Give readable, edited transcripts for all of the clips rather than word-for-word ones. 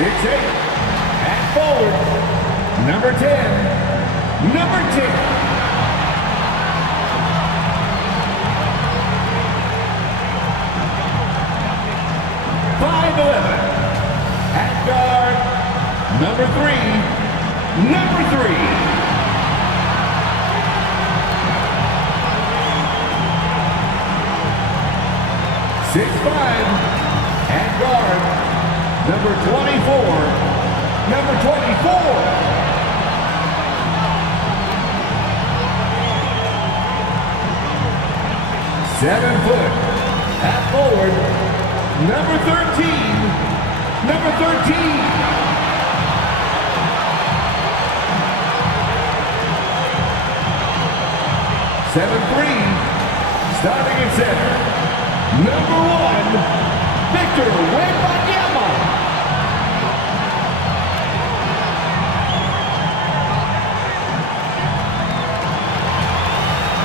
6'8", at forward, number 10, number 10. 5'11", at guard, number 3, number 3. 6'5", at guard, number 24, number 24. 7 foot, at forward, number 13, number 13. 7'3", starting at center, number 1, Victor Wembanyama.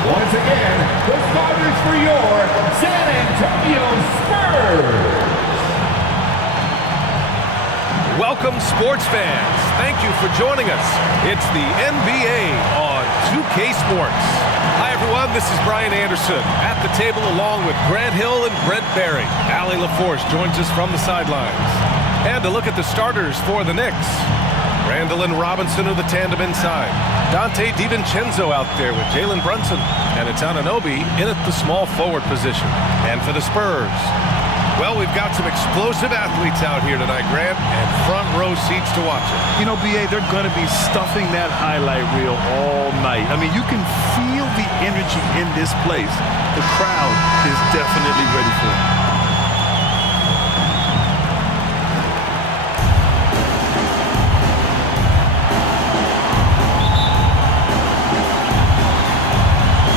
Once again, the starters for your San Antonio Spurs. Welcome, sports fans. Thank you for joining us. It's the NBA on 2K Sports. Hi, everyone. This is Brian Anderson at the table along with Grant Hill and Brent Barry. Allie LaForce joins us from the sidelines. And to look at the starters for the Knicks. Randall and Robinson are the tandem inside. Dante DiVincenzo out there with Jalen Brunson. And it's Anunoby in at the small forward position. And for the Spurs, well, we've got some explosive athletes out here tonight, Grant, and front row seats to watch it. You know, BA, they're going to be stuffing that highlight reel all night. I mean, you can feel the energy in this place. The crowd is definitely ready for it.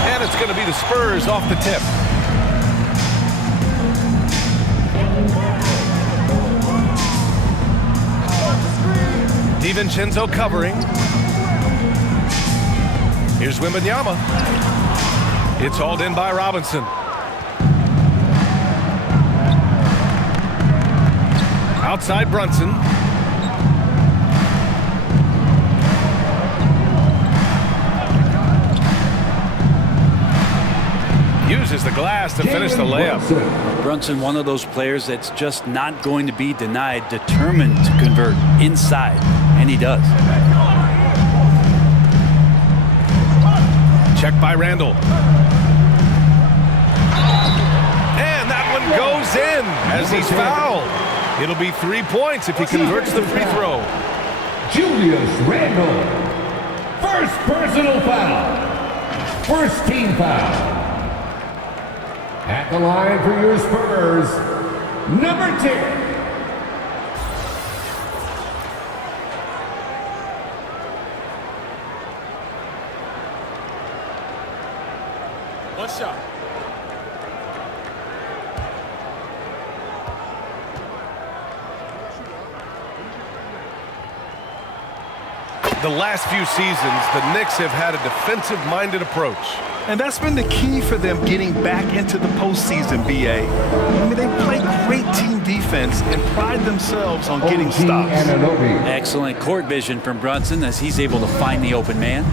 And it's going to be the Spurs off the tip. DiVincenzo covering. Here's Wembanyama. It's hauled in by Robinson. Outside Brunson. Uses the glass to finish the layup. Brunson, one of those players that's just not going to be denied, determined to convert inside, and he does. Check by Randall. And that one goes in as he's fouled. It'll be 3 points if he converts the free throw. Julius Randle, first personal foul, first team foul. At the line for your Spurs, number 10. One shot. The last few seasons, the Knicks have had a defensive-minded approach. And that's been the key for them getting back into the postseason, BA. I mean, they play great team defense and pride themselves on getting stops. Excellent court vision from Brunson as he's able to find the open man.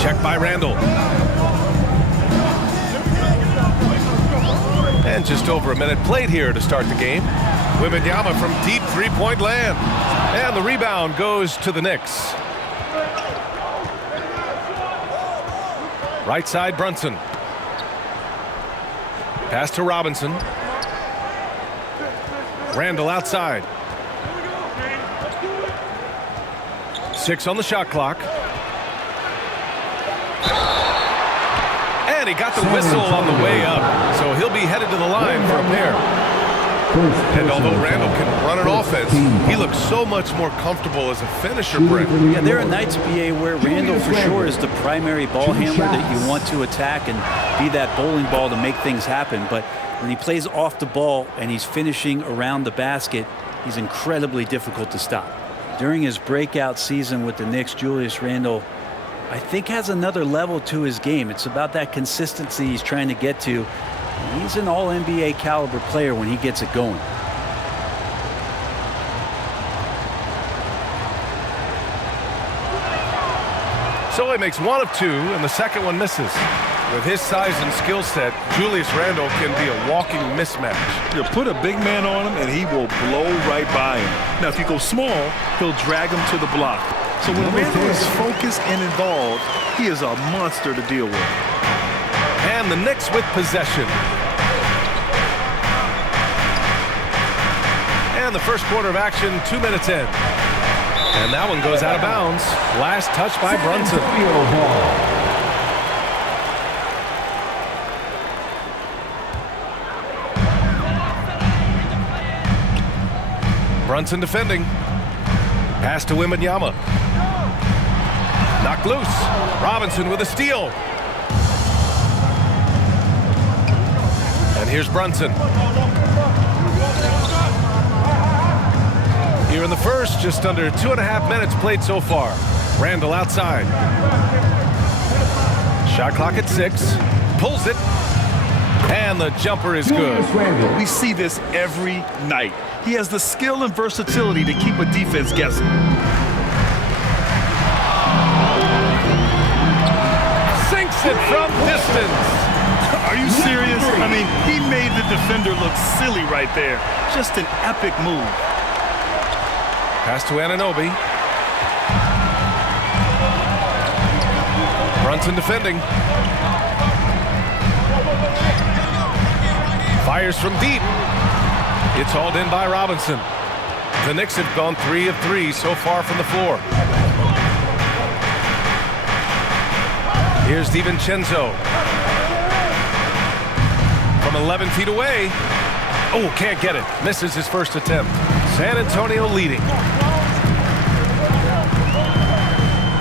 Check by Randall. And just over a minute played here to start the game. Wembanyama from deep three-point land. And the rebound goes to the Knicks. Right side, Brunson. Pass to Robinson. Randall outside. 6 on the shot clock. And he got the whistle on the way up, so he'll be headed to the line from there. And although Randall can run an offense, he looks so much more comfortable as a finisher, Brent. Yeah, there are nights, BA, where Randall for sure is the primary ball handler that you want to attack and be that bowling ball to make things happen. But when he plays off the ball and he's finishing around the basket, he's incredibly difficult to stop. During his breakout season with the Knicks, Julius Randle, I think, has another level to his game. It's about that consistency he's trying to get to. He's an all-NBA caliber player when he gets it going. So he makes one of two, and the second one misses. With his size and skill set, Julius Randle can be a walking mismatch. You put a big man on him, and he will blow right by him. Now, if you go small, he'll drag him to the block. So when Randle is focused and involved, he is a monster to deal with. And the Knicks with possession. And the first quarter of action, 2 minutes in. And that one goes out of bounds. Last touch by Brunson. Brunson defending. Pass to Wembanyama. Knocked loose. Robinson with a steal. And here's Brunson. Here in the first, just under 2.5 minutes played so far. Randle outside. Shot clock at 6. Pulls it. And the jumper is good. We see this every night. He has the skill and versatility to keep a defense guessing. Sinks it from distance. Are you serious? I mean, he made the defender look silly right there. Just an epic move. Pass to Anunoby. Brunson defending. Fires from deep. It's hauled in by Robinson. The Knicks have gone 3 of 3 so far from the floor. Here's DiVincenzo. From 11 feet away. Oh, can't get it. Misses his first attempt. San Antonio leading.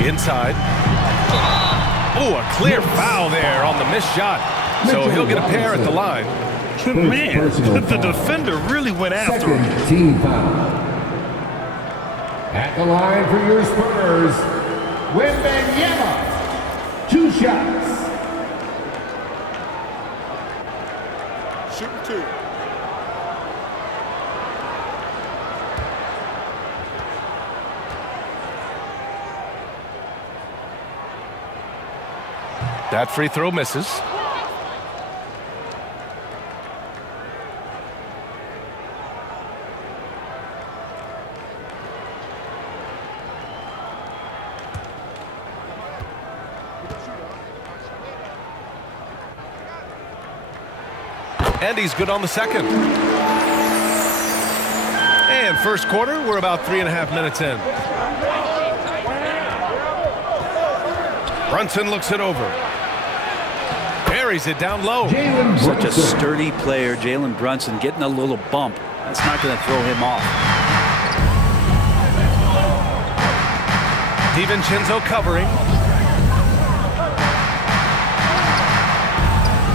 Inside. Oh, a clear foul there on the missed shot. So he'll get a pair at the line. Man, the defender really went after him. Team foul. At the line for your Spurs, Wembanyama. 2 shots. Shooting 2. That free throw misses. And he's good on the second. And first quarter, we're about 3.5 minutes in. Brunson looks it over. Buries it down low. Such a sturdy player, Jalen Brunson, getting a little bump. That's not going to throw him off. DiVincenzo covering.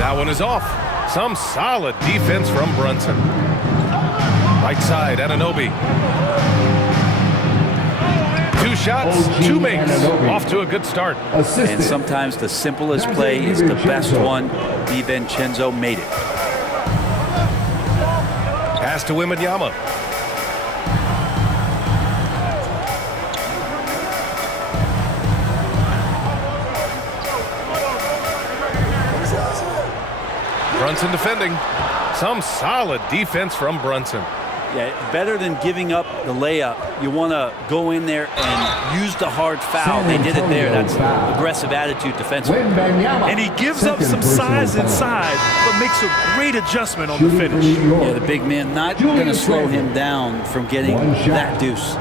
That one is off. Some solid defense from Brunson. Right side, Anunoby. 2 shots, 2 makes. Off to a good start. And sometimes the simplest play is the best one. DiVincenzo made it. Pass to Wembanyama. Brunson defending. Some solid defense from Brunson. Yeah, better than giving up the layup. You want to go in there and use the hard foul. They did it there. That's aggressive attitude defensively. And he gives up some size inside, but makes a great adjustment on the finish. Yeah, the big man not going to slow him down from getting that deuce.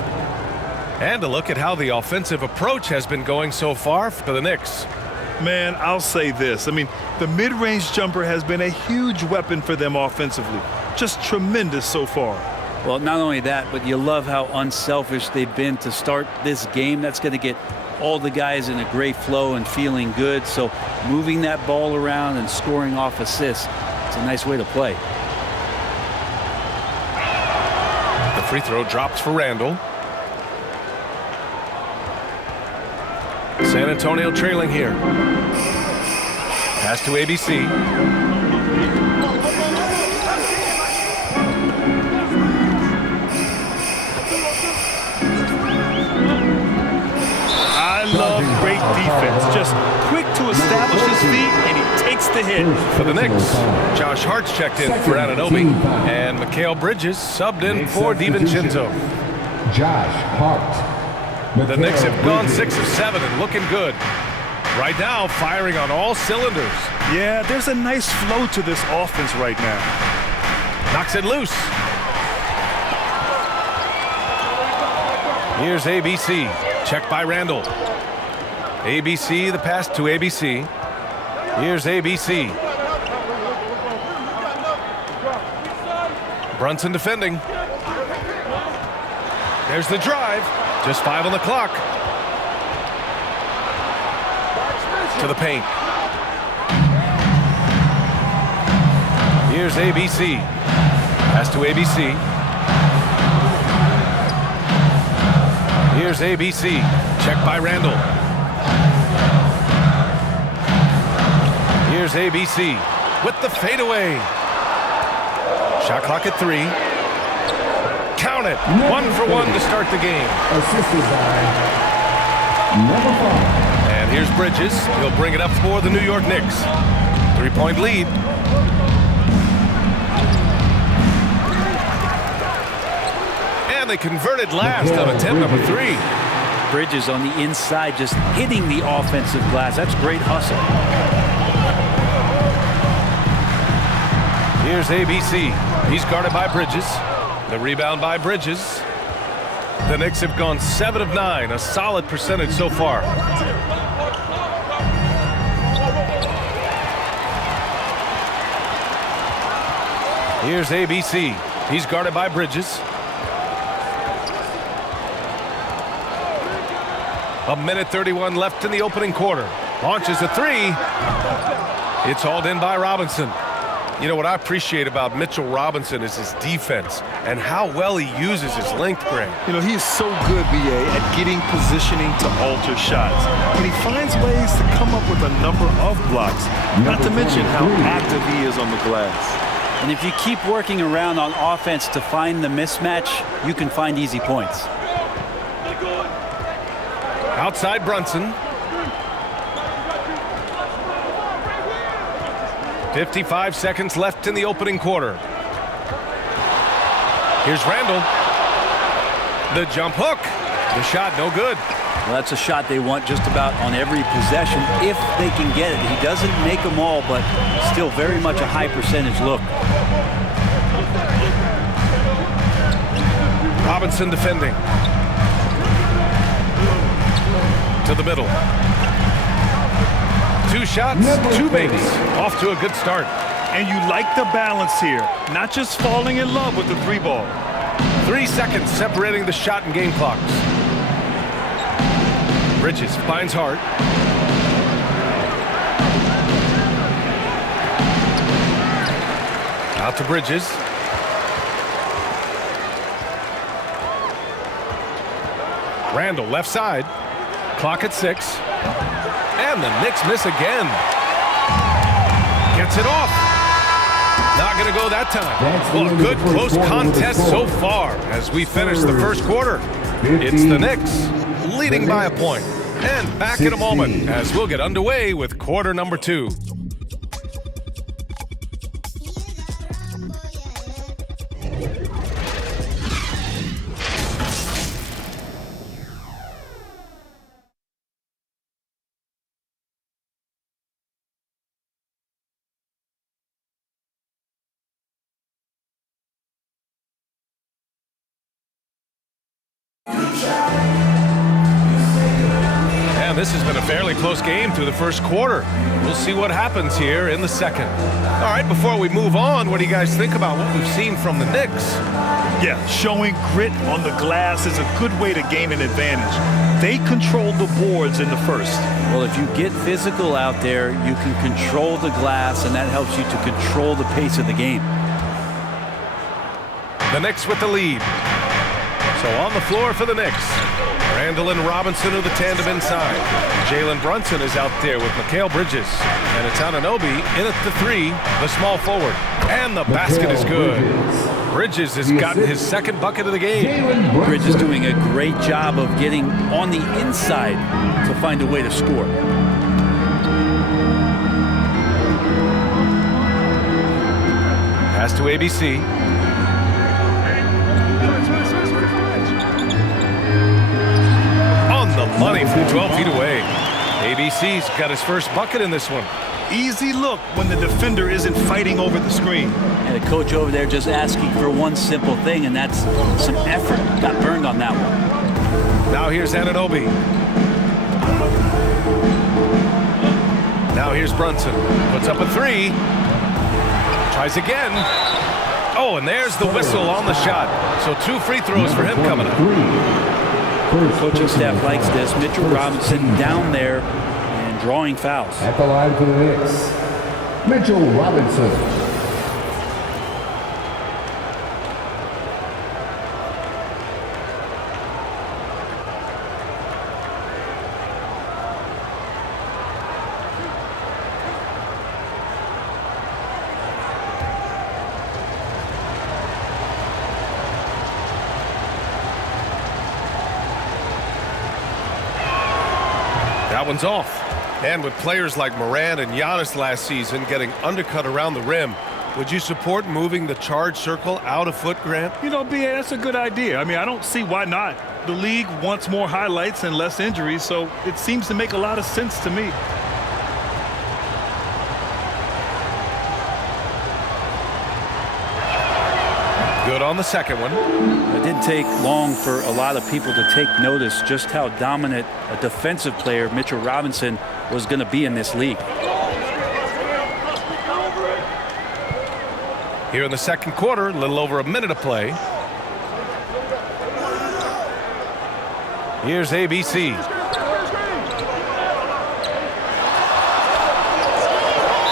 And a look at how the offensive approach has been going so far for the Knicks. Man, I'll say this. I mean, the mid-range jumper has been a huge weapon for them offensively. Just tremendous so far. Well, not only that, but you love how unselfish they've been to start this game. That's going to get all the guys in a great flow and feeling good. So moving that ball around and scoring off assists, it's a nice way to play. The free throw drops for Randle. San Antonio trailing here. Pass to ABC. just quick to establish his feet, and he takes the hit. For the Knicks, Josh Hart's checked in for Anunoby, and Mikal Bridges subbed in for DiVincenzo. Josh Hart. The Knicks have gone 6 of 7 and looking good. Right now, firing on all cylinders. Yeah, there's a nice flow to this offense right now. Knocks it loose. Here's ABC. Check by Randall. ABC, the pass to ABC. Here's ABC. Brunson defending. There's the drive. Just 5 on the clock. To the paint. Here's ABC. Pass to ABC. Here's ABC. Check by Randall. Here's ABC with the fadeaway. Shot clock at 3. Count it. 1 for 1 to start the game. Assisted by number 5. And here's Bridges. He'll bring it up for the New York Knicks. 3-point lead. And they converted last on attempt number 3. Bridges on the inside, just hitting the offensive glass. That's great hustle. Here's ABC. He's guarded by Bridges. The rebound by Bridges. The Knicks have gone 7 of 9, a solid percentage so far. Here's ABC. He's guarded by Bridges. A minute 31 left in the opening quarter. Launches a 3. It's hauled in by Robinson. You know what I appreciate about Mitchell Robinson is his defense and how well he uses his length, Greg. You know, he is so good, BA, at getting positioning to alter shots. And he finds ways to come up with a number of blocks, not to mention how active he is on the glass. And if you keep working around on offense to find the mismatch, you can find easy points. Outside Brunson. 55 seconds left in the opening quarter. Here's Randall. The jump hook. The shot no good. Well, that's a shot they want just about on every possession if they can get it. He doesn't make them all, but still very much a high percentage look. Robinson defending. To the middle. 2 shots, 2 makes. Off to a good start. And you like the balance here, not just falling in love with the 3 ball. 3 seconds separating the shot and game clocks. Bridges finds Hart. Out to Bridges. Randall left side. Clock at 6. And the Knicks miss again. Gets it off. Not going to go that time. Well, a good close contest so far as we finish the first quarter. It's the Knicks leading by a point. And back in a moment as we'll get underway with quarter number 2. And this has been a fairly close game through the first quarter. We'll see what happens here in the second. All right, before we move on, what do you guys think about what we've seen from the Knicks? Yeah, showing grit on the glass is a good way to gain an advantage. They controlled the boards in the first. Well, if you get physical out there, you can control the glass, and that helps you to control the pace of the game. The Knicks with the lead. So on the floor for the Knicks, Randall and Robinson are the tandem inside. Jalen Brunson is out there with Mikal Bridges. And it's Anunoby in at the 3, the small forward. And the basket is good. Bridges has gotten his second bucket of the game. Bridges doing a great job of getting on the inside to find a way to score. Pass to ABC. On the money from 12 feet away. ABC's got his first bucket in this one. Easy look when the defender isn't fighting over the screen. And the coach over there just asking for one simple thing, and that's some effort. Got burned on that one. Now here's Anunoby. Now here's Brunson. Puts up a three. Tries again. Oh, and there's the whistle on the shot. So 2 free throws for him coming up. Coaching staff likes this. Mitchell Robinson down there and drawing fouls. At the line for the Knicks, Mitchell Robinson. That one's off. And with players like Morant and Giannis last season getting undercut around the rim, would you support moving the charge circle out a foot, Grant? You know, BA, that's a good idea. I mean, I don't see why not. The league wants more highlights and less injuries, so it seems to make a lot of sense to me. Good on the second one. It didn't take long for a lot of people to take notice just how dominant a defensive player Mitchell Robinson was going to be in this league. Here in the second quarter, a little over a minute of play. Here's ABC.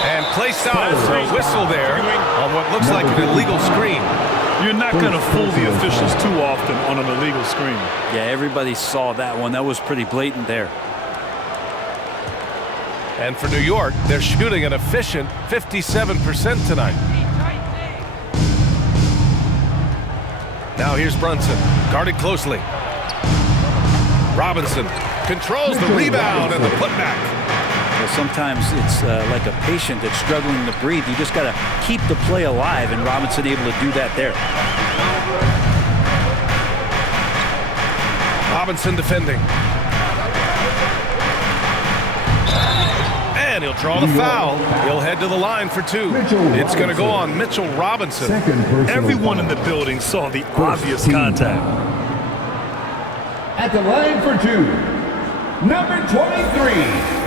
And play stops. A whistle there on what looks like an illegal screen. You're not going to fool the officials too often on an illegal screen. Yeah, everybody saw that one. That was pretty blatant there. And for New York, they're shooting an efficient 57% tonight. Now here's Brunson, guarded closely. Robinson controls the rebound and the putback. Well, sometimes it's like a patient that's struggling to breathe. You just got to keep the play alive, and Robinson able to do that there. Robinson defending. And he'll draw the foul. He'll head to the line for two. It's going to go on Mitchell Robinson. Everyone in the building saw the obvious contact. At the line for two, number 23.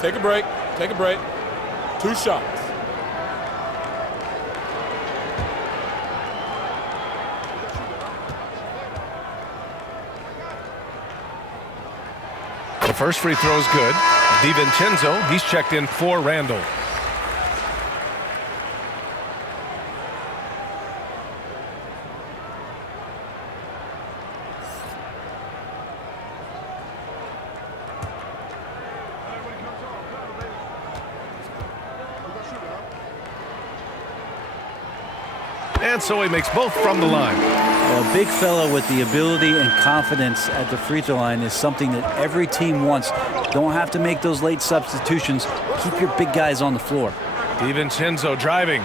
Take a break. Take a break. 2 shots. The first free throw is good. DiVincenzo, he's checked in for Randall. And so he makes both from the line. A big fella with the ability and confidence at the free throw line is something that every team wants. Don't have to make those late substitutions. Keep your big guys on the floor. DiVincenzo driving.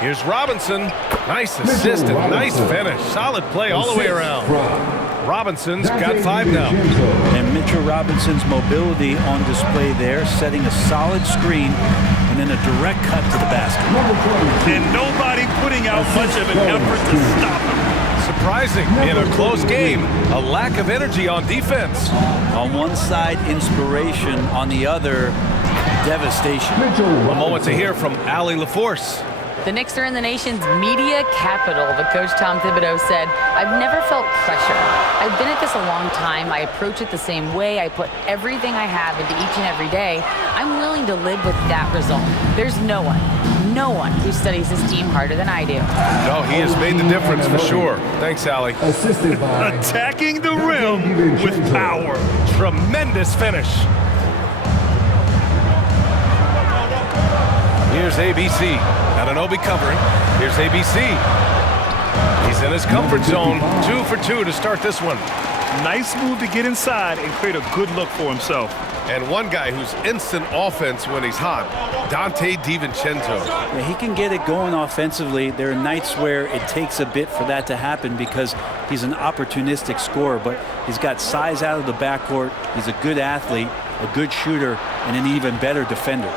Here's Robinson. Nice assist and nice finish. Solid play all the way around. Robinson's got 5 now. And Mitchell Robinson's mobility on display there, setting a solid screen and then a direct cut to the basket. And nobody putting out much of an effort to stop him. Surprising in a close game, a lack of energy on defense. On one side, inspiration. On the other, devastation. A moment to hear from Allie LaForce. The Knicks are in the nation's media capital, but Coach Tom Thibodeau said, "I've never felt pressure. I've been at this a long time. I approach it the same way. I put everything I have into each and every day. I'm willing to live with that result. There's no one who studies this team harder than I do." No, he has made the difference for sure. Thanks, Allie. Assisted by Attacking the rim with power. Tremendous finish. Here's ABC. Anunoby covering. Here's ABC. He's in his comfort zone. 2 for 2 to start this one. Nice move to get inside and create a good look for himself. And one guy who's instant offense when he's hot, Dante DiVincenzo. Yeah, he can get it going offensively. There are nights where it takes a bit for that to happen because he's an opportunistic scorer, but he's got size out of the backcourt. He's a good athlete, a good shooter, and an even better defender.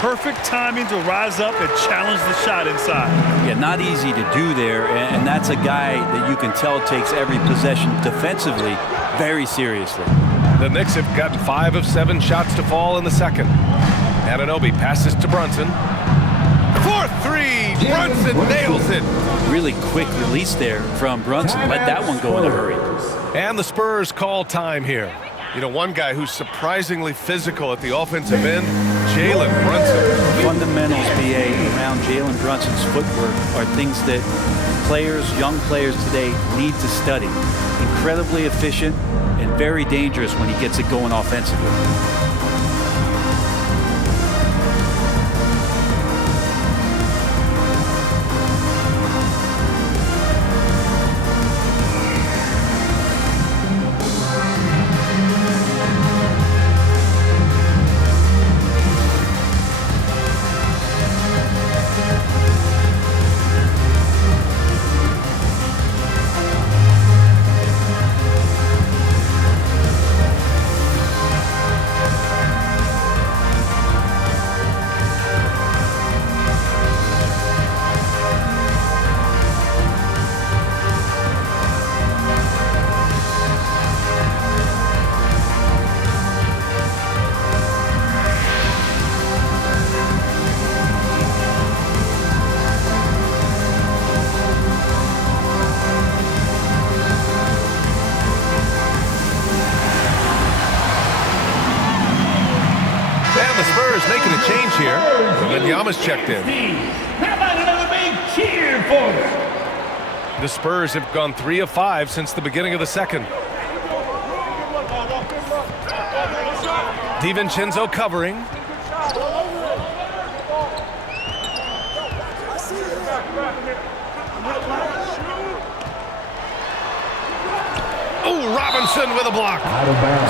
Perfect timing to rise up and challenge the shot inside. Yeah, not easy to do there, and that's a guy that you can tell takes every possession defensively very seriously. The Knicks have gotten 5 of 7 shots to fall in the second. Anunoby passes to Brunson. 4-3! Brunson nails it! Really quick release there from Brunson. Let that one go in a hurry. And the Spurs call time here. You know, one guy who's surprisingly physical at the offensive end, Jalen Brunson. Fundamentals, BA, around Jalen Brunson's footwork are things that young players today need to study. Incredibly efficient and very dangerous when he gets it going offensively. Making a change here. Wembanyama's checked in. How about another big cheer for them? The Spurs have gone 3 of 5 since the beginning of the second. DiVincenzo covering. Oh, Robinson with a block.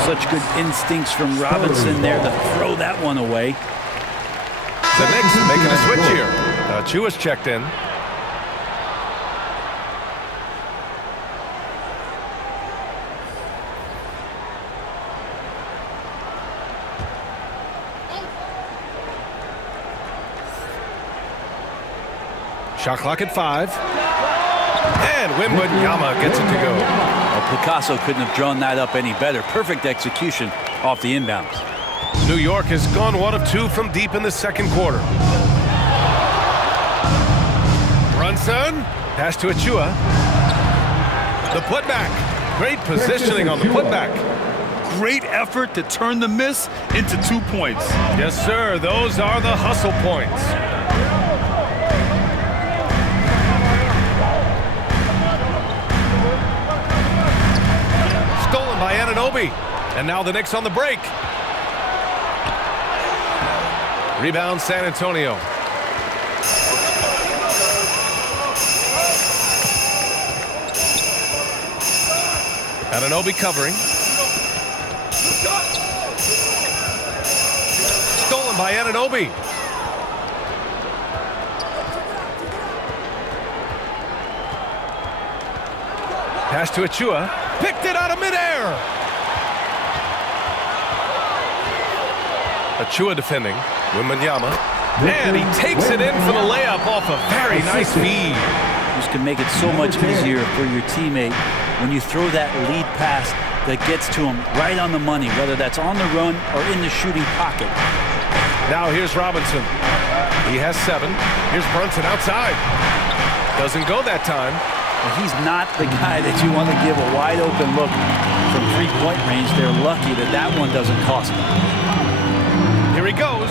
Such good instincts from Robinson there to throw that one away. The Knicks making a switch here. Chua's checked in. Shot clock at 5. And Wembanyama gets it to go. Well, Picasso couldn't have drawn that up any better. Perfect execution off the inbounds. New York has gone 1 of 2 from deep in the second quarter. Brunson, pass to Achua. The putback. Great positioning on the putback. Great effort to turn the miss into 2 points. Yes, sir. Those are the hustle points. Stolen by Anunoby. And now the Knicks on the break. Rebound San Antonio. Anunoby covering. Stolen by Anunoby. Pass to Achua. Picked it out of midair. Achua defending. Wembanyama. And he takes it in for the layup off a very nice feed. This can make it so much easier for your teammate when you throw that lead pass that gets to him right on the money, whether that's on the run or in the shooting pocket. Now here's Robinson. He has 7. Here's Brunson outside. Doesn't go that time. Well, he's not the guy that you want to give a wide open look from 3-point range. They're lucky that that one doesn't cost them. Here he goes.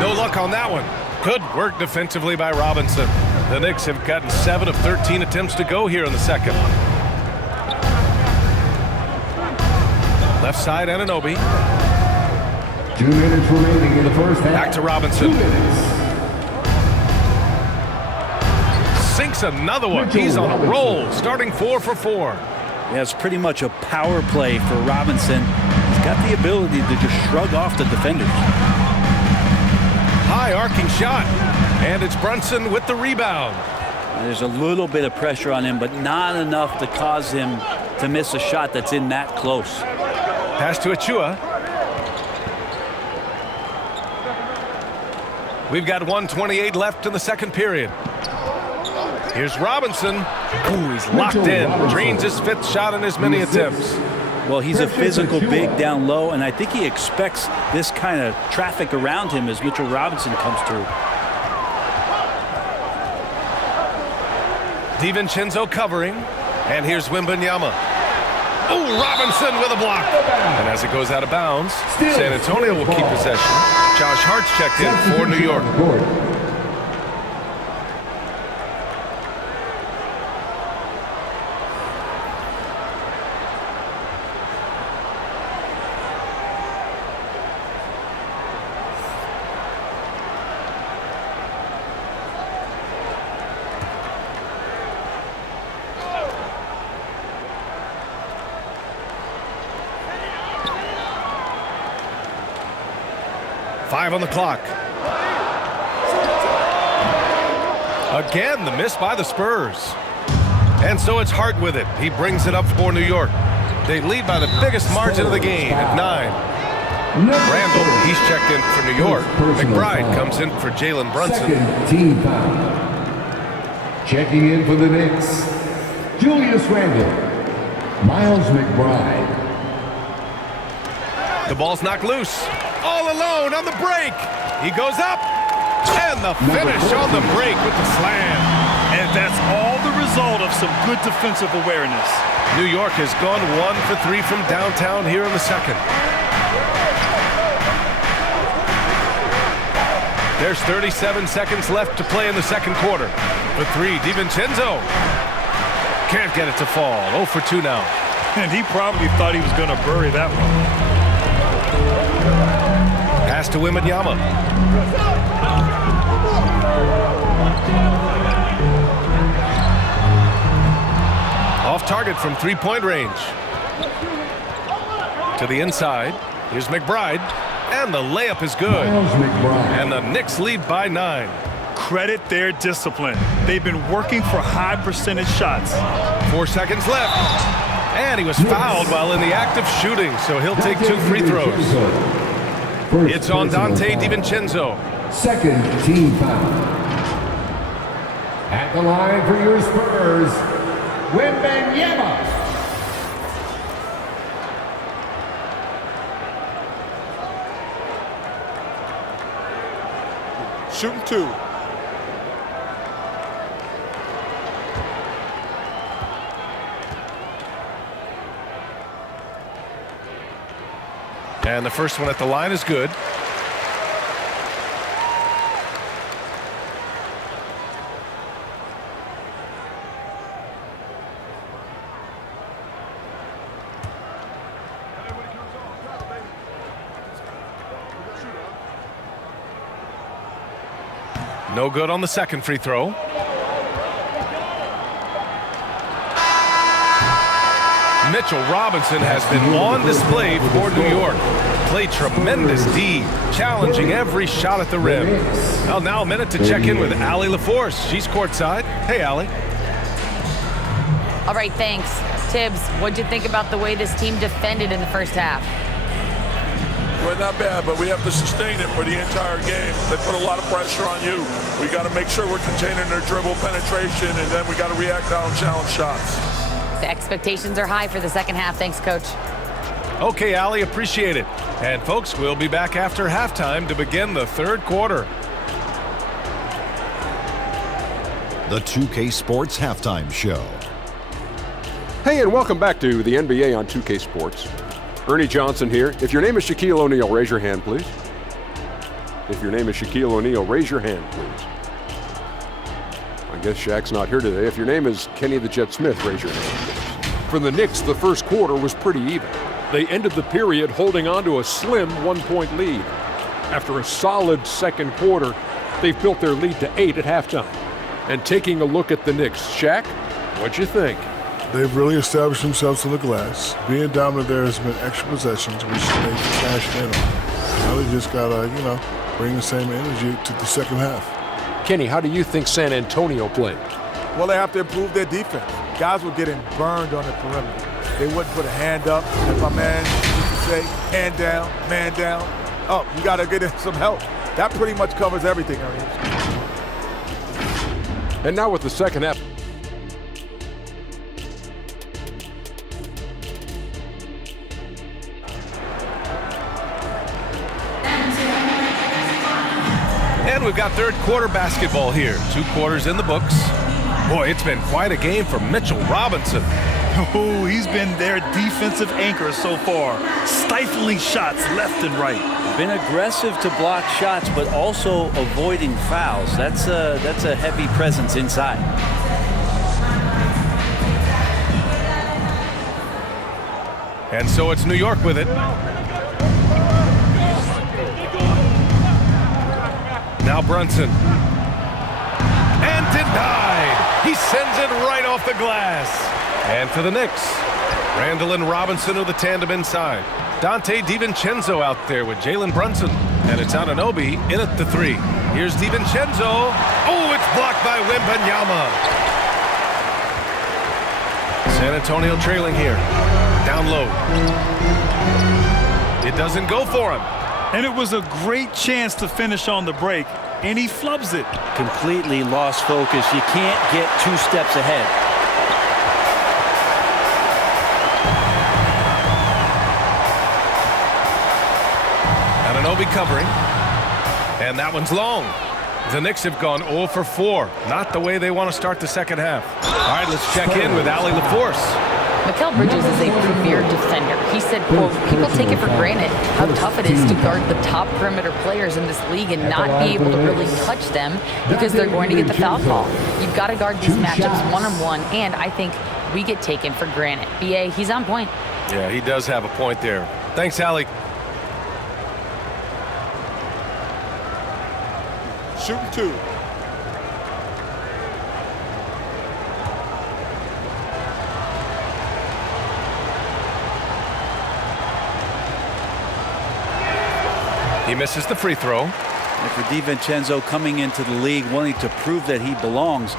No luck on that one. Good work defensively by Robinson. The Knicks have gotten 7 of 13 attempts to go here in the second. Left side, Anunoby. 2 minutes remaining in the first half. Back to Robinson. 2 minutes. sinks another one. He's on a roll, starting 4 for 4. Yeah, it's pretty much a power play for Robinson. He's got the ability to just shrug off the defenders. High arcing shot, and it's Brunson with the rebound. There's a little bit of pressure on him, but not enough to cause him to miss a shot that's in that close. Pass to Achua. We've got 1:28 left in the second period. Here's Robinson. Ooh, he's locked in. Drains his 5th shot in as many attempts. Well, he's a physical big down low, and I think he expects this kind of traffic around him as Mitchell Robinson comes through. DiVincenzo covering, and here's Wembanyama. Oh, Robinson with a block. And as it goes out of bounds, San Antonio will keep possession. Josh Hart's checked in for New York. 5 on the clock. Again, the miss by the Spurs. And so it's Hart with it. He brings it up for New York. They lead by the biggest margin of the game at 9. Randall, he's checked in for New York. McBride comes in for Jalen Brunson. Second team foul. Checking in for the Knicks, Julius Randle, Miles McBride. The ball's knocked loose. All alone on the break. He goes up. And the finish on the break with the slam. And that's all the result of some good defensive awareness. New York has gone 1 for 3 from downtown here in the second. There's 37 seconds left to play in the second quarter. For 3, DiVincenzo. Can't get it to fall. 0 for 2 now. And he probably thought he was going to bury that one. Pass to Wembanyama. Off target from 3-point range. To the inside. Here's McBride. And the layup is good. And the Knicks lead by 9. Credit their discipline. They've been working for high percentage shots. 4 seconds left. And he was fouled while in the act of shooting, so he'll take 2 free throws. It's on Dante DiVincenzo. Second team foul. At the line for your Spurs, Wembanyama. Shooting 2. And the first one at the line is good. No good on the second free throw. Mitchell Robinson has been on display for New York. Played tremendous D, challenging every shot at the rim. Well, now a minute to check in with Allie LaForce. She's courtside. Hey, Allie. All right, thanks. Tibbs, what'd you think about the way this team defended in the first half? Well, not bad, but we have to sustain it for the entire game. They put a lot of pressure on you. We got to make sure we're containing their dribble penetration, and then we got to react on challenge shots. The expectations are high for the second half. Thanks, Coach. Okay, Allie, appreciate it. And folks, we'll be back after halftime to begin the third quarter. The 2K Sports Halftime Show. Hey, and welcome back to the NBA on 2K Sports. Ernie Johnson here. If your name is Shaquille O'Neal, raise your hand, please. If your name is Shaquille O'Neal, raise your hand, please. I guess Shaq's not here today. If your name is Kenny the Jet Smith, raise your hand. For the Knicks, the first quarter was pretty even. They ended the period holding on to a slim 1-point lead. After a solid second quarter, they've built their lead to 8 at halftime. and taking a look at the Knicks. Shaq, what'd you think? They've really established themselves on the glass. Being dominant there has been extra possessions, which they've cashed in on. Now they just got to, bring the same energy to the second half. Kenny, how do you think San Antonio played? Well, they have to improve their defense. Guys were getting burned on the perimeter. They wouldn't put a hand up, as my man used to say, hand down, man down. Oh, you got to get some help. That pretty much covers everything, Ernie. And now with the second half. And we've got third quarter basketball here. 2 quarters in the books. Boy, it's been quite a game for Mitchell Robinson. Oh, he's been their defensive anchor so far, stifling shots left and right. Been aggressive to block shots, but also avoiding fouls. That's a heavy presence inside. And so it's New York with it. Now Brunson. And denied. He sends it right off the glass. And for the Knicks, Randall and Robinson are the tandem inside. Dante DiVincenzo out there with Jalen Brunson. And it's Anunoby in at the 3. Here's DiVincenzo. Oh, it's blocked by Wembanyama. San Antonio trailing here. Down low. It doesn't go for him. And it was a great chance to finish on the break, and he flubs it. Completely lost focus. You can't get 2 steps ahead. Anunoby covering. And that one's long. The Knicks have gone 0 for 4. Not the way they want to start the second half. All right, let's check in with Allie LaForce. Mikal Bridges is a premier defender. He said, quote, people take it for granted how tough it is to guard the top perimeter players in this league and not be able to really touch them because they're going to get the foul call. You've got to guard these matchups one-on-one, and I think we get taken for granted. BA, he's on point. Yeah, he does have a point there. Thanks, Allie. Shooting 2. He misses the free throw. And for DiVincenzo coming into the league wanting to prove that he belongs,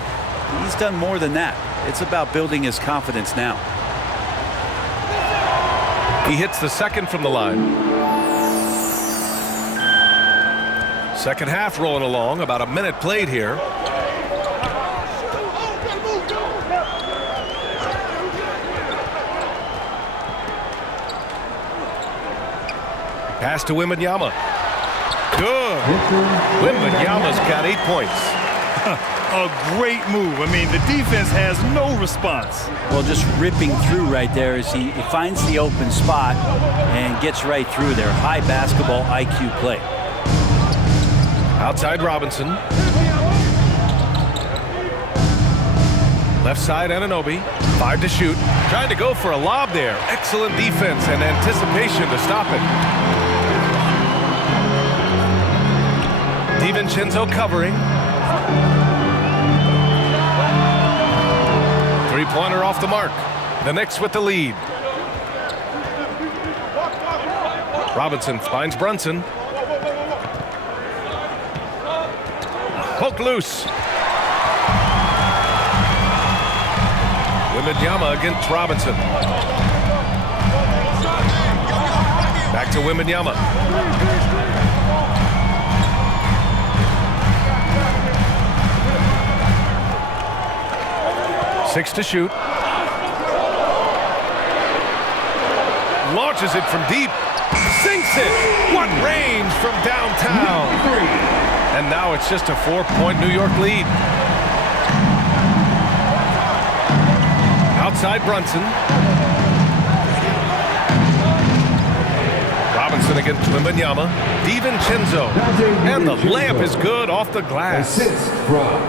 he's done more than that. It's about building his confidence now. He hits the second from the line. Second half rolling along, about a minute played here. Pass to Wembanyama. Good. Wembanyama's got 8 points. A great move. I mean, the defense has no response. Well, just ripping through right there as he finds the open spot and gets right through there. High basketball IQ play. Outside Robinson. Left side Anunoby. 5 to shoot. Trying to go for a lob there. Excellent defense and anticipation to stop it. DiVincenzo covering. 3-pointer off the mark. The Knicks with the lead. Robinson finds Brunson. Poke loose. Wembanyama against Robinson. Back to Wembanyama. Six to shoot. Launches it from deep. Sinks it. What range from downtown. And now it's just a 4-point New York lead. Outside Brunson. Robinson against Wembanyama. DiVincenzo. And the layup is good off the glass.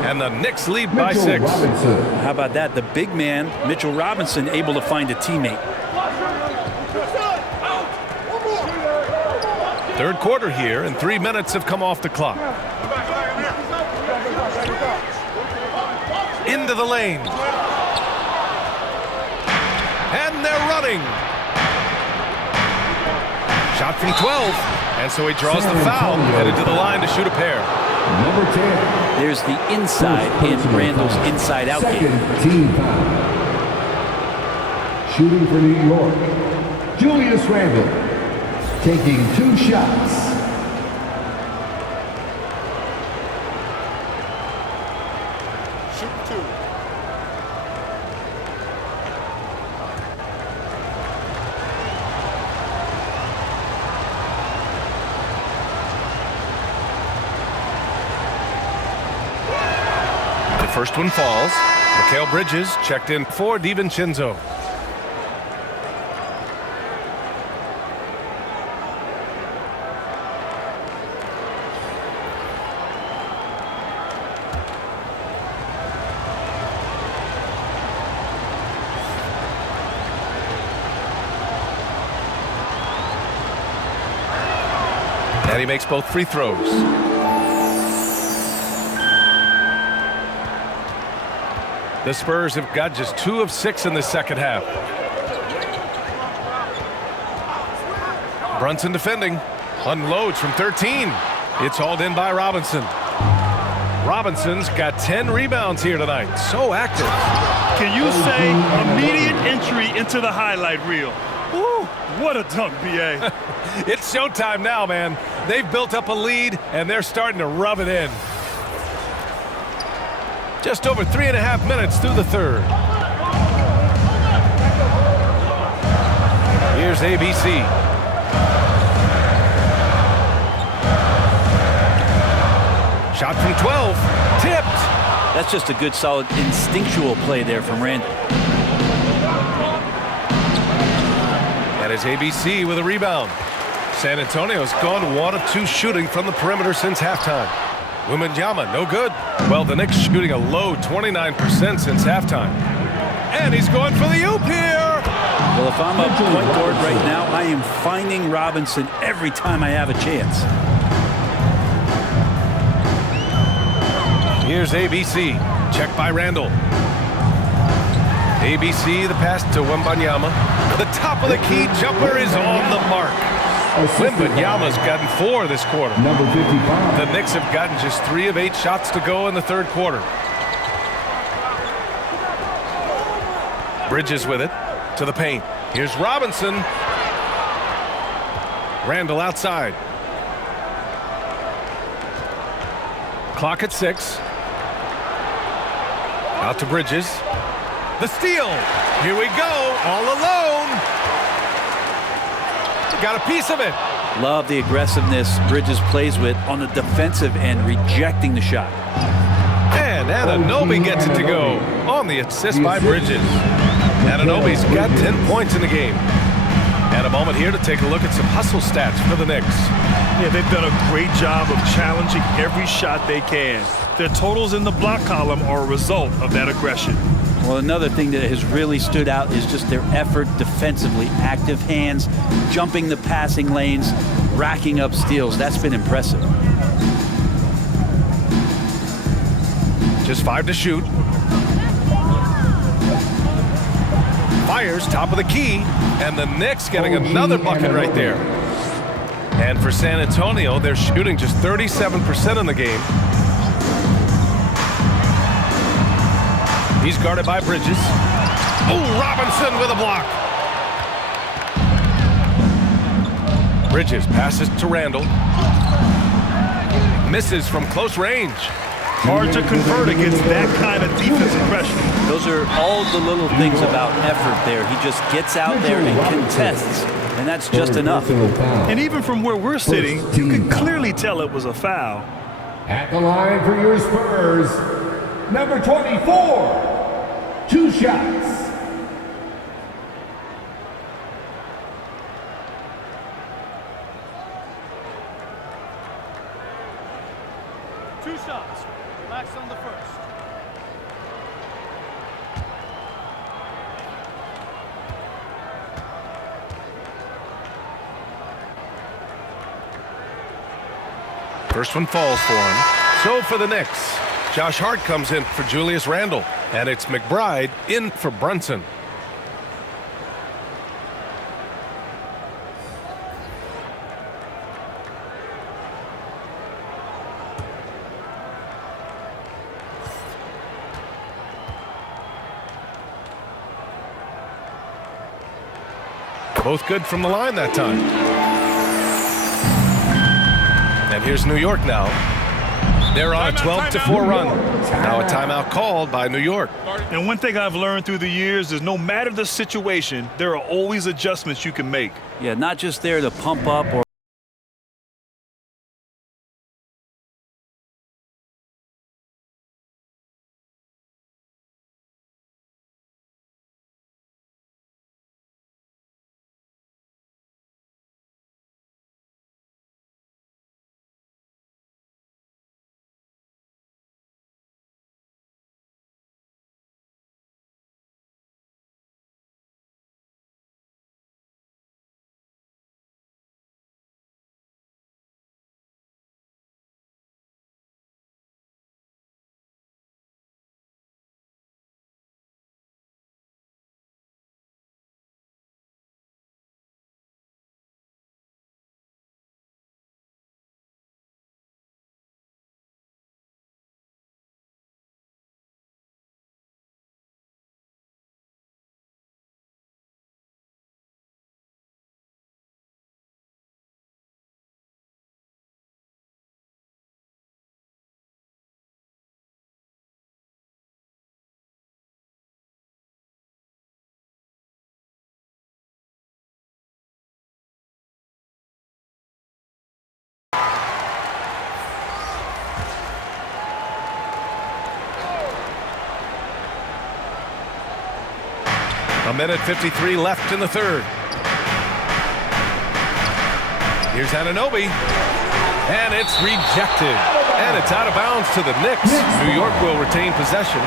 And the Knicks lead by 6. How about that? The big man, Mitchell Robinson, able to find a teammate. Third quarter here, and 3 minutes have come off the clock. into the lane. And they're running. Shot from 12. And so he draws the foul, headed to the line to shoot a pair. Number 10. There's the inside in Randall's inside-out game. Second team foul. Shooting for New York, Julius Randle, taking 2 shots. Shoot 2. The first one falls. Mikal Bridges checked in for DiVincenzo. And he makes both free throws. The Spurs have got just 2 of 6 in the second half. Brunson defending. Unloads from 13. It's hauled in by Robinson. Robinson's got 10 rebounds here tonight. So active. Can you say immediate entry into the highlight reel? Woo, what a dunk, B.A. It's showtime now, man. They've built up a lead, and they're starting to rub it in. Just over 3.5 minutes through the third. Here's ABC. Shot from 12. Tipped. That's just a good, solid, instinctual play there from Randall. That is ABC with a rebound. San Antonio's gone 1 of 2 shooting from the perimeter since halftime. Wembanyama, no good. Well, the Knicks shooting a low 29% since halftime. And he's going for the oop here. Well, if I'm a point guard right now, I am finding Robinson every time I have a chance. Here's ABC. Checked by Randall. ABC, the pass to Wembanyama. The top of the key jumper is on the mark. Wembanyama's gotten 4 this quarter. Number 55. The Knicks have gotten just 3 of 8 shots to go in the third quarter. Bridges with it to the paint. Here's Robinson. Randall outside. Clock at 6. Out to Bridges. The steal. Here we go. All alone. Got a piece of it. Love the aggressiveness Bridges plays with on the defensive end, rejecting the shot. And Anunoby gets it to go on the assist by Bridges. Anunoby's got 10 points in the game. And a moment here to take a look at some hustle stats for the Knicks. Yeah, they've done a great job of challenging every shot they can. Their totals in the block column are a result of that aggression. Well, another thing that has really stood out is just their effort defensively. Active hands, jumping the passing lanes, racking up steals. That's been impressive. Just 5 to shoot. Fires top of the key, and the Knicks getting another bucket right there. And for San Antonio, they're shooting just 37% in the game. He's guarded by Bridges. Oh, Robinson with a block. Bridges passes to Randall. Misses from close range. Hard to convert against that kind of defensive pressure. Those are all the little things about effort there. He just gets out there and contests, and that's just enough. And even from where we're sitting, you can clearly tell it was a foul. At the line for your Spurs, number 24. 2 shots. Two shots. Relax on the first. First one falls for him. So for the Knicks, Josh Hart comes in for Julius Randle. And it's McBride in for Brunson. Both good from the line that time. And here's New York now. They're on a 12-4 run. Now a timeout called by New York. And one thing I've learned through the years is no matter the situation, there are always adjustments you can make. Yeah, not just there to pump up or A minute 53 left in the third. Here's Anunoby. And it's rejected. And it's out of bounds to the Knicks. New York will retain possession.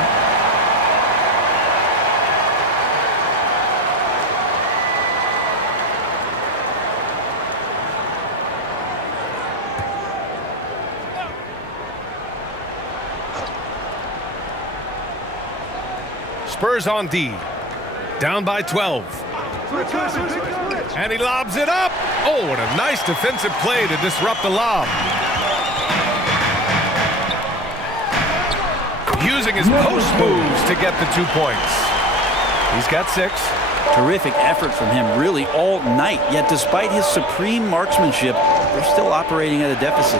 Spurs on D. Down by 12. And he lobs it up. Oh, and a nice defensive play to disrupt the lob. Using his post moves to get the 2 points. He's got 6. Terrific effort from him really all night. Yet despite his supreme marksmanship, they're still operating at a deficit.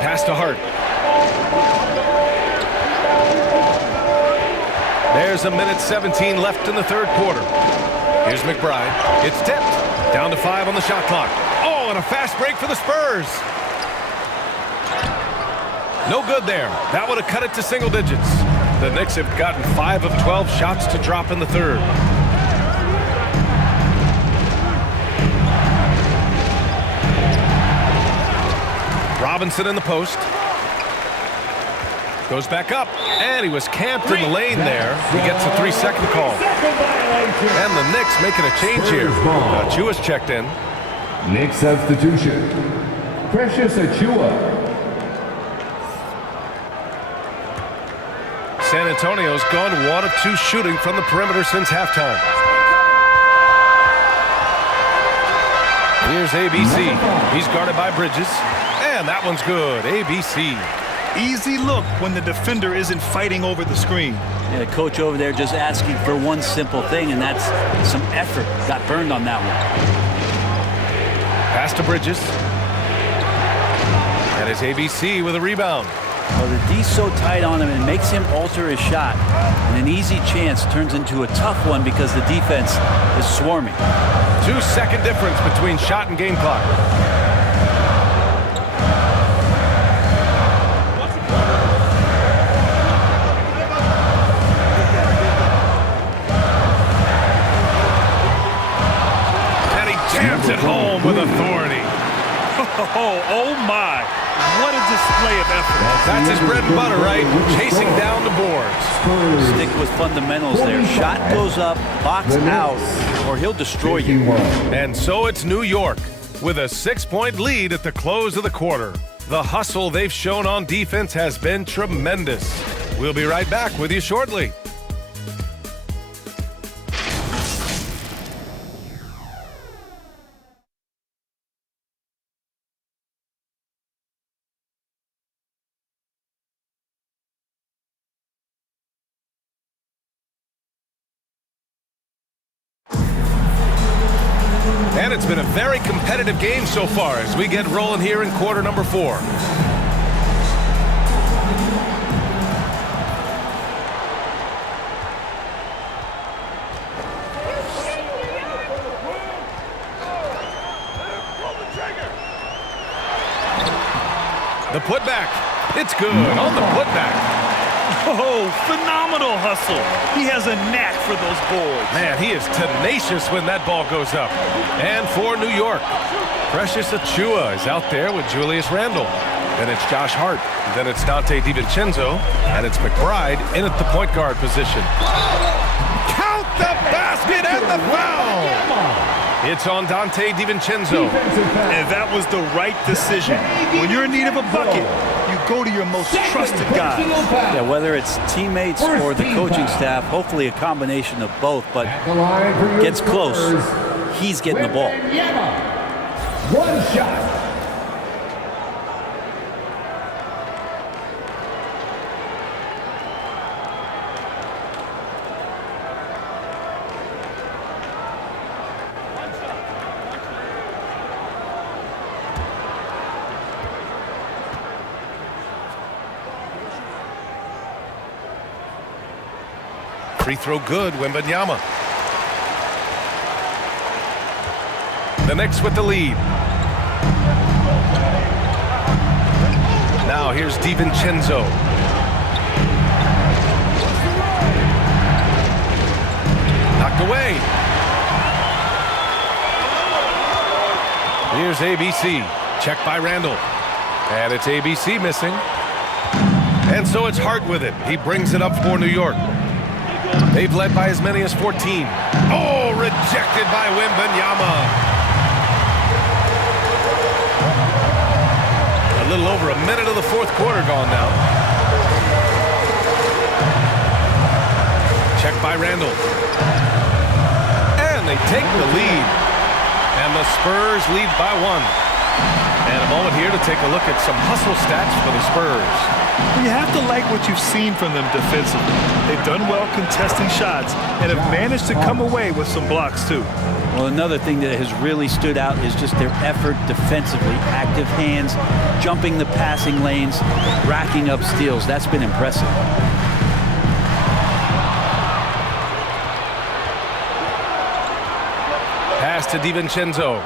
Pass to Hart. There's a minute 17 left in the third quarter. Here's McBride. It's tipped. Down to 5 on the shot clock. Oh, and a fast break for the Spurs. No good there. That would have cut it to single digits. The Knicks have gotten 5 of 12 shots to drop in the third. Robinson in the post. Goes back up, and he was camped in the lane there. He gets a 3-second call. And the Knicks making a change here. Achua's checked in. Knicks substitution. Precious Achua. San Antonio's gone 1 of 2 shooting from the perimeter since halftime. Here's ABC. He's guarded by Bridges. And that one's good. ABC. Easy look when the defender isn't fighting over the screen. Yeah, the coach over there just asking for one simple thing, and that's some effort. Got burned on that one. Pass to Bridges. And it's ABC with a rebound. Well, the D's so tight on him, it makes him alter his shot. And an easy chance turns into a tough one because the defense is swarming. 2-second difference between shot and game clock. At home with authority. Oh my. What a display of effort. That's his bread and butter, right? Chasing down the boards. Stick with fundamentals there. Shot goes up, box out, or he'll destroy you. And so it's New York with a 6-point lead at the close of the quarter. The hustle they've shown on defense has been tremendous. We'll be right back with you shortly. And it's been a very competitive game so far as we get rolling here in quarter number 4. The putback. It's good on the putback. Oh, phenomenal hustle. He has a knack for those boards. Man, he is tenacious when that ball goes up. And for New York, Precious Achiuwa is out there with Julius Randle. Then it's Josh Hart. Then it's Dante DiVincenzo. And it's McBride in at the point guard position. Count the basket and the foul. It's on Dante DiVincenzo. And that was the right decision. When you're in need of a bucket, you go to your most trusted guy. Yeah, whether it's teammates or the coaching staff, hopefully a combination of both, but gets close. He's getting the ball. One shot. Free throw good, Wembanyama. The Knicks with the lead. Now here's DiVincenzo. Knocked away. Here's ABC. Check by Randle. And it's ABC missing. And so it's Hart with it. He brings it up for New York. They've led by as many as 14. Oh, rejected by Wembanyama. A little over a minute of the fourth quarter gone now. Check by Randle. And they take the lead. And the Spurs lead by 1. And a moment here to take a look at some hustle stats for the Spurs. You have to like what you've seen from them defensively. They've done well contesting shots and have managed to come away with some blocks too. Well, another thing that has really stood out is just their effort defensively. Active hands, jumping the passing lanes, racking up steals. That's been impressive. Pass to DiVincenzo.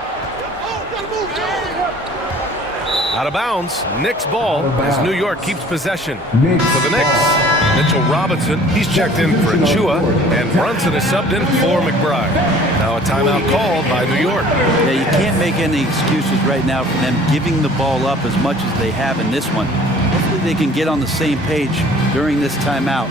Out of bounds. Knicks ball as New York keeps possession. For the Knicks, Mitchell Robinson, he's checked in for Achiuwa, and Brunson is subbed in for McBride. Now a timeout called by New York. Yeah, you can't make any excuses right now for them giving the ball up as much as they have in this one. Hopefully they can get on the same page during this timeout.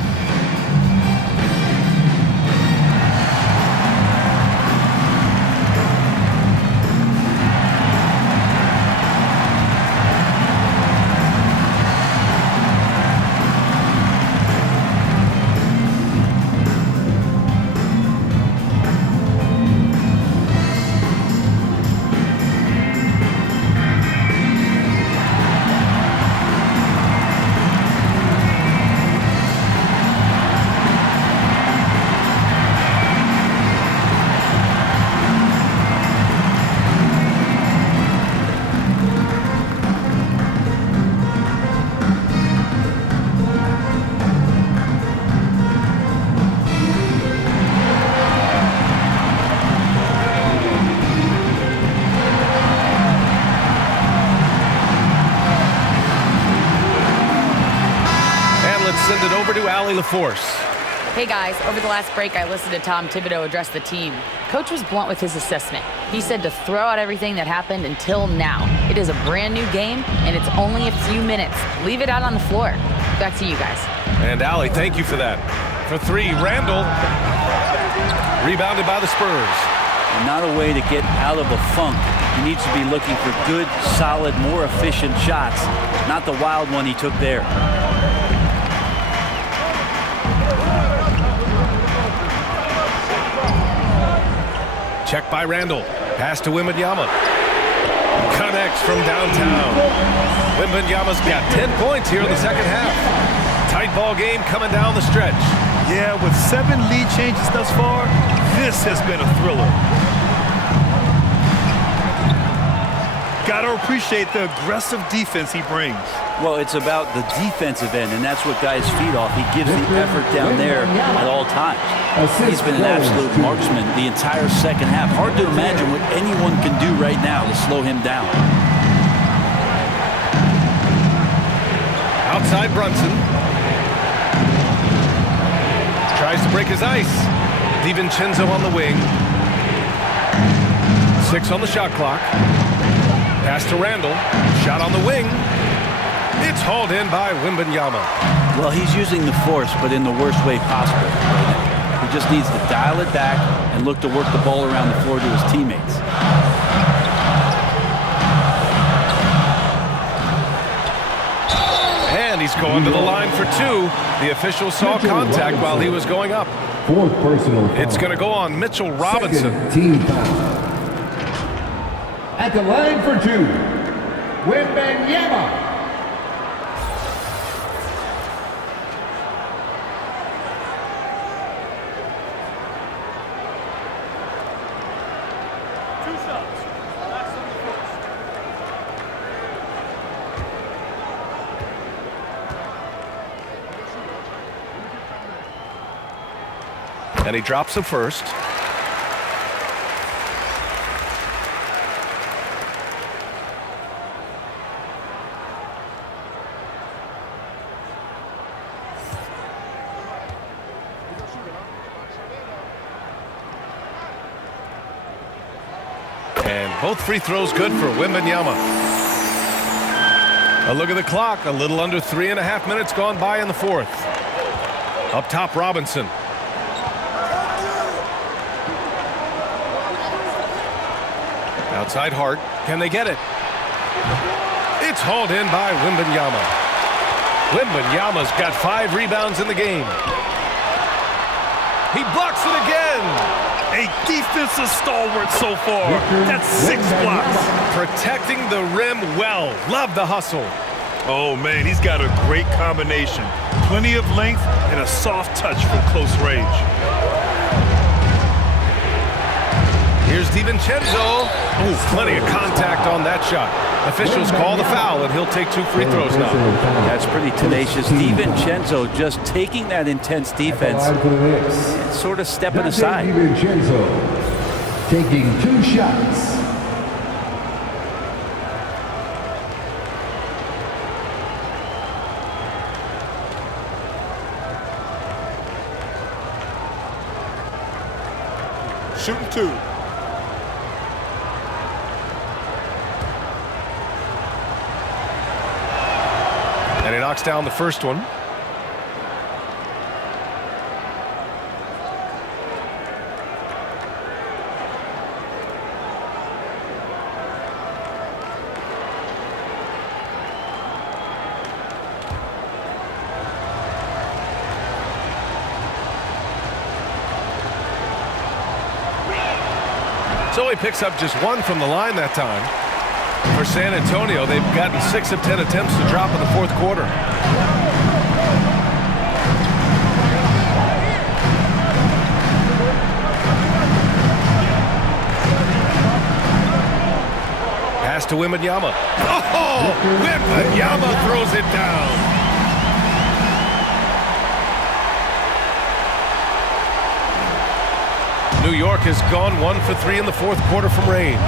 Send it over to Allie LaForce. Hey guys, over the last break I listened to Tom Thibodeau address the team. Coach was blunt with his assessment. He said to throw out everything that happened until now. It is a brand new game and it's only a few minutes. Leave it out on the floor. Back to you guys. And Allie, thank you for that. For 3, Randle. Rebounded by the Spurs. Not a way to get out of a funk. He needs to be looking for good, solid, more efficient shots. Not the wild one he took there. Check by Randle. Pass to Wembanyama. Connects from downtown. Wembanyama's got 10 points here in the second half. Tight ball game coming down the stretch. Yeah, with 7 lead changes thus far, this has been a thriller. got to appreciate the aggressive defense he brings. Well, it's about the defensive end, and that's what guys feed off. He gives the effort down there at all times. He's been an absolute marksman the entire second half. Hard to imagine what anyone can do right now to slow him down. Outside Brunson. Tries to break his ice. DiVincenzo on the wing. 6 on the shot clock. Pass to Randall. Shot on the wing. It's hauled in by Wembanyama. Well, he's using the force, but in the worst way possible right now. He just needs to dial it back and look to work the ball around the floor to his teammates. And he's going to the line for 2. The official saw contact while he was going up. 4th personal foul. It's going to go on Mitchell Robinson. 2nd team foul. At the line for 2, Wembanyama. And he drops the first. And both free throws good for Wembanyama. A look at the clock. A little under 3.5 minutes gone by in the 4th. Up top, Robinson. Outside Hart. Can they get it? It's hauled in by Wembanyama. Wembanyama's got 5 rebounds in the game. He blocks it again. A defensive stalwart so far. That's 6 blocks. Protecting the rim well. Love the hustle. Oh, man, he's got a great combination. Plenty of length and a soft touch from close range. Here's DiVincenzo. Ooh, plenty of contact on that shot. Officials call the foul, and he'll take 2 free throws now. That's pretty tenacious. DiVincenzo just taking that intense defense and sort of stepping aside. DiVincenzo taking 2 shots. Shooting 2. And he knocks down the first one. So he picks up just 1 from the line that time. For San Antonio, they've gotten 6 of 10 attempts to drop in the 4th quarter. Pass to Wembanyama. Oh! Wembanyama throws it down. New York has gone 1 for 3 in the 4th quarter from range.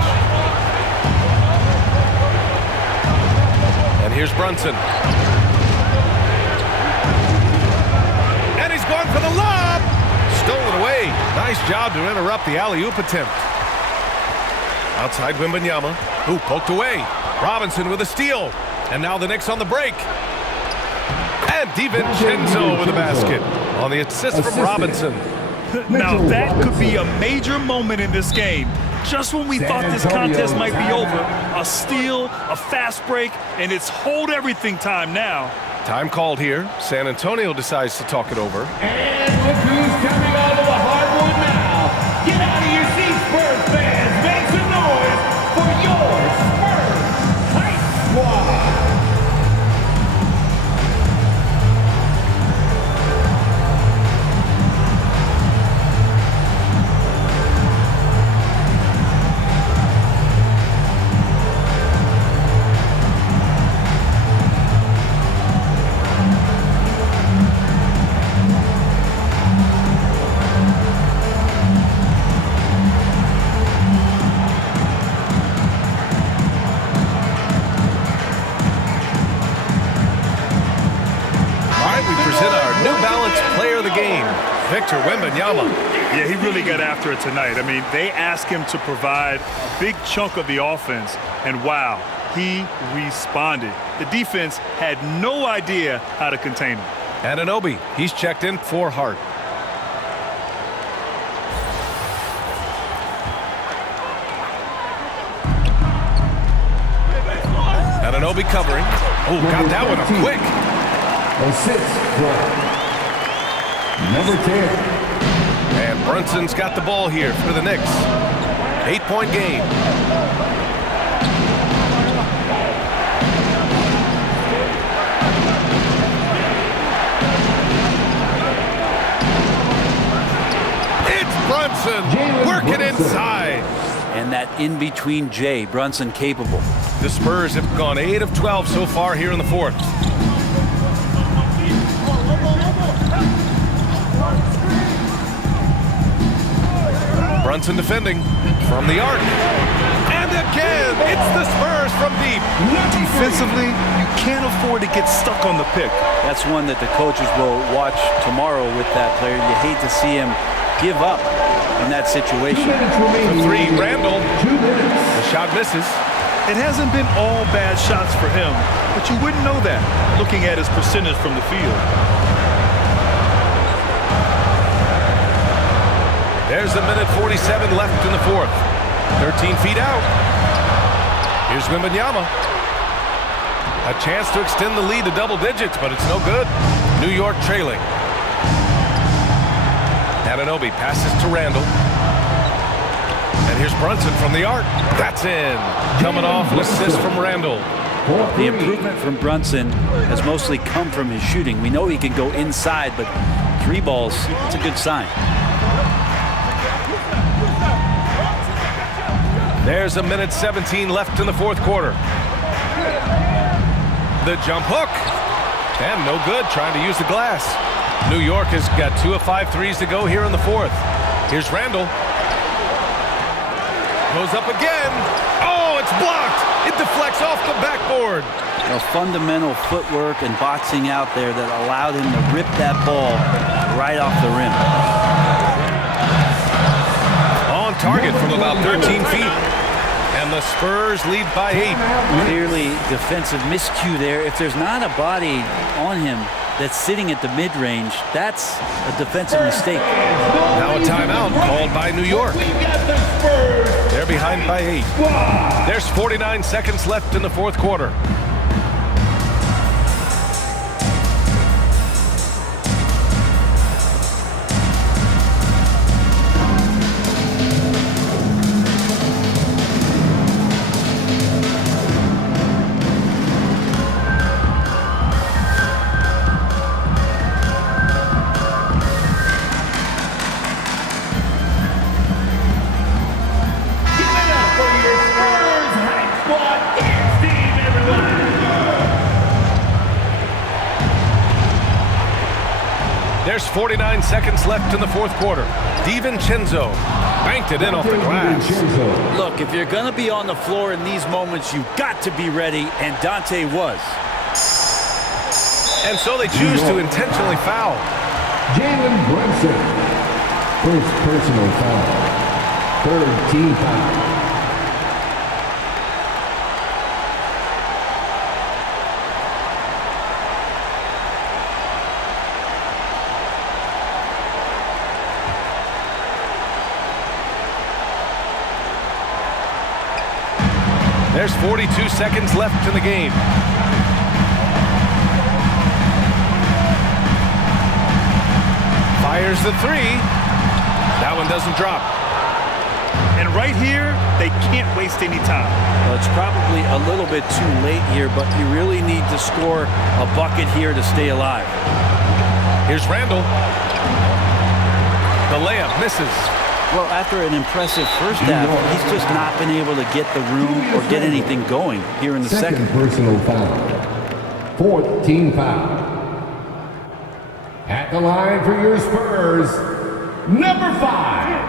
And here's Brunson. And he's gone for the lob. Stolen away. Nice job to interrupt the alley-oop attempt. Outside Wembanyama. Ooh, poked away. Robinson with a steal. And now the Knicks on the break. And DiVincenzo with a basket on the assist from Robinson. Now that could be a major moment in this game. Just when we thought this contest might be over, a steal, a fast break, and it's hold everything time now. Time called here. San Antonio decides to talk it over. And look who's coming onto the hardwood now. Get out of your seats, Spurs fans. Make some noise for your Spurs Tight Squad. Victor Wembanyama. Yeah, he really got after it tonight. I mean, they asked him to provide a big chunk of the offense, and wow, he responded. The defense had no idea how to contain him. Anunoby, he's checked in for Hart. Anunoby covering. Oh, got that one up quick. Assist from number 10. And Brunson's got the ball here for the Knicks. 8-point game. It's Brunson working inside. And that in-between J, Brunson capable. The Spurs have gone 8 of 12 so far here in the fourth. Brunson defending from the arc. And again, it's the Spurs from deep. Defensively, you can't afford to get stuck on the pick. That's one that the coaches will watch tomorrow with that player. You hate to see him give up in that situation. For three, Randall. The shot misses. It hasn't been all bad shots for him, but you wouldn't know that looking at his percentage from the field. There's a minute 47 left in the fourth. 13 feet out. Here's Wembanyama. A chance to extend the lead to double digits, but it's no good. New York trailing. Anunoby passes to Randall. And here's Brunson from the arc. That's in. Coming off an assist from Randall. The improvement from Brunson has mostly come from his shooting. We know he can go inside, but 3 balls, it's a good sign. There's a minute 17 left in the fourth quarter. The jump hook. And no good, trying to use the glass. New York has got 2 of 5 threes to go here in the fourth. Here's Randall. Goes up again. Oh, it's blocked. It deflects off the backboard. A fundamental footwork and boxing out there that allowed him to rip that ball right off the rim. On target from about 13 feet. And the Spurs lead by 8. Clearly defensive miscue there. If there's not a body on him that's sitting at the mid-range, that's a defensive mistake. Now a timeout called by New York. They're behind by 8. There's 49 seconds left in the fourth quarter. There's 49 seconds left in the fourth quarter. DiVincenzo banked it in off the glass. Look, if you're going to be on the floor in these moments, you've got to be ready, and Dante was. And so they choose to intentionally foul. Jalen Brunson. First personal foul. Third team foul. There's 42 seconds left in the game. Fires the 3. That one doesn't drop. And right here, they can't waste any time. Well, it's probably a little bit too late here, but you really need to score a bucket here to stay alive. Here's Randall. The layup misses. Well, after an impressive first half, he's just not been able to get the room or get anything going here in the second. Personal foul. Fourth team foul. At the line for your Spurs, number 5.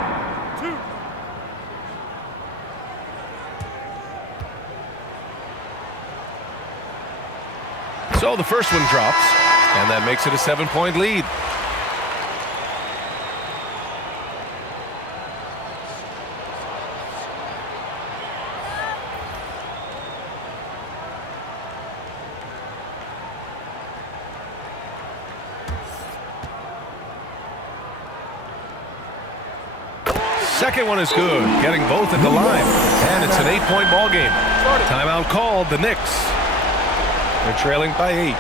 So the first one drops, and that makes it a 7-point lead. second one is good, getting both at the line. And it's an 8-point ball game. Timeout called, the Knicks. They're trailing by 8.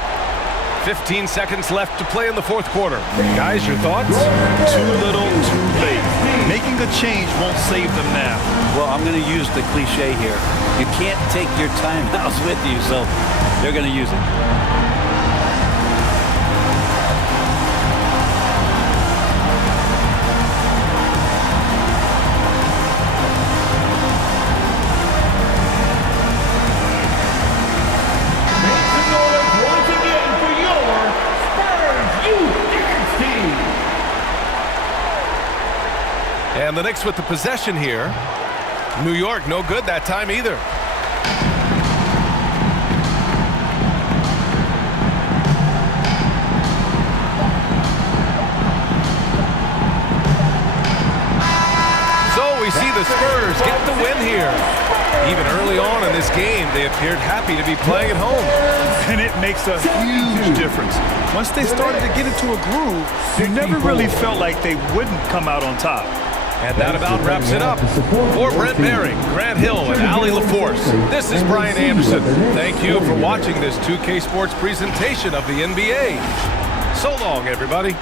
15 seconds left to play in the fourth quarter. Guys, your thoughts? Too little, too late. Making a change won't save them now. Well, I'm going to use the cliche here. You can't take your timeouts with you, so they're going to use it. And the Knicks with the possession here. New York, no good that time either. So we see the Spurs get the win here. Even early on in this game, they appeared happy to be playing at home. And it makes a huge difference. Once they started to get into a groove, you never really felt like they wouldn't come out on top. And that about wraps it up. For Brent Baring, Grant Hill, and Ali LaForce, this is Brian Anderson. Thank you for watching this 2K Sports presentation of the NBA. So long, everybody.